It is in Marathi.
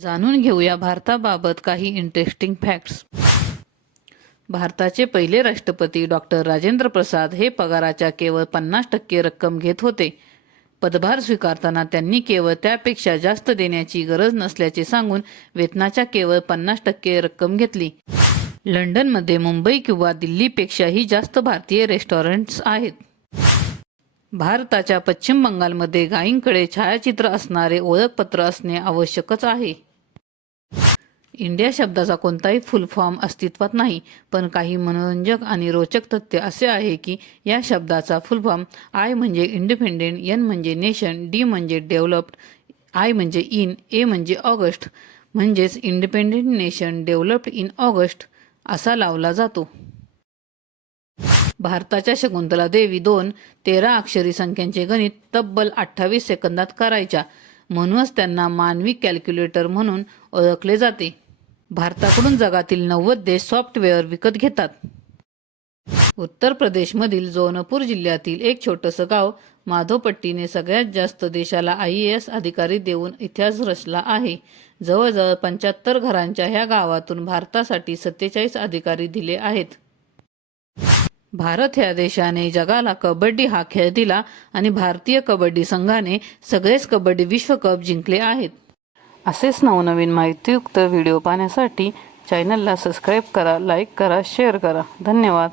जाणून घेऊया भारताबाबत काही इंटरेस्टिंग फॅक्ट्स भारताचे पहिले राष्ट्रपती डॉक्टर राजेंद्र प्रसाद हे पगाराच्या केवळ पन्नास टक्के रक्कम घेत होते. पदभार स्वीकारताना त्यांनी केवळ त्यापेक्षा जास्त देण्याची गरज नसल्याचे सांगून वेतनाच्या केवळ पन्नास टक्के रक्कम घेतली. लंडनमध्ये मुंबई किंवा दिल्लीपेक्षाही जास्त भारतीय रेस्टॉरंट्स आहेत. भारताच्या पश्चिम बंगालमध्ये गायींकडे छायाचित्र असणारे ओळखपत्र असणे आवश्यकच आहे. इंडिया शब्दाचा कोणताही फुल फॉर्म अस्तित्वात नाही. पण काही मनोरंजक आणि रोचक तथ्य असे आहे की या शब्दाचा फुल फॉर्म आय म्हणजे इंडिपेंडेंट एन म्हणजे नेशन डी म्हणजे डेव्हलप्ड आय म्हणजे इन ए म्हणजे ऑगस्ट म्हणजेच independent nation developed in August असा लावला जातो. भारताच्या शकुंतला देवी दोन तेरा अक्षरी संख्यांचे गणित तब्बल अठ्ठावीस सेकंदात करायच्या. म्हणूनच त्यांना मानवी कॅल्क्युलेटर म्हणून ओळखले जाते. भारताकडून जगातील नव्वद देश सॉफ्टवेअर विकत घेतात. उत्तर प्रदेशमधील जौनपूर जिल्ह्यातील एक छोटंसं गाव माधोपट्टीने सगळ्यात जास्त देशाला आय ए एस अधिकारी देऊन इतिहास रचला आहे. जवळजवळ पंच्याहत्तर घरांच्या ह्या गावातून भारतासाठी सत्तेचाळीस अधिकारी दिले आहेत. भारत ह्या देशाने जगाला कबड्डी हा खेळ दिला आणि भारतीय कबड्डी संघाने सगळेच कबड्डी विश्वकप जिंकले आहेत. असेच नवनवीन माहितीयुक्त व्हिडिओ पाहण्यासाठी चॅनलला सबस्क्राईब करा लाईक करा शेअर करा. धन्यवाद.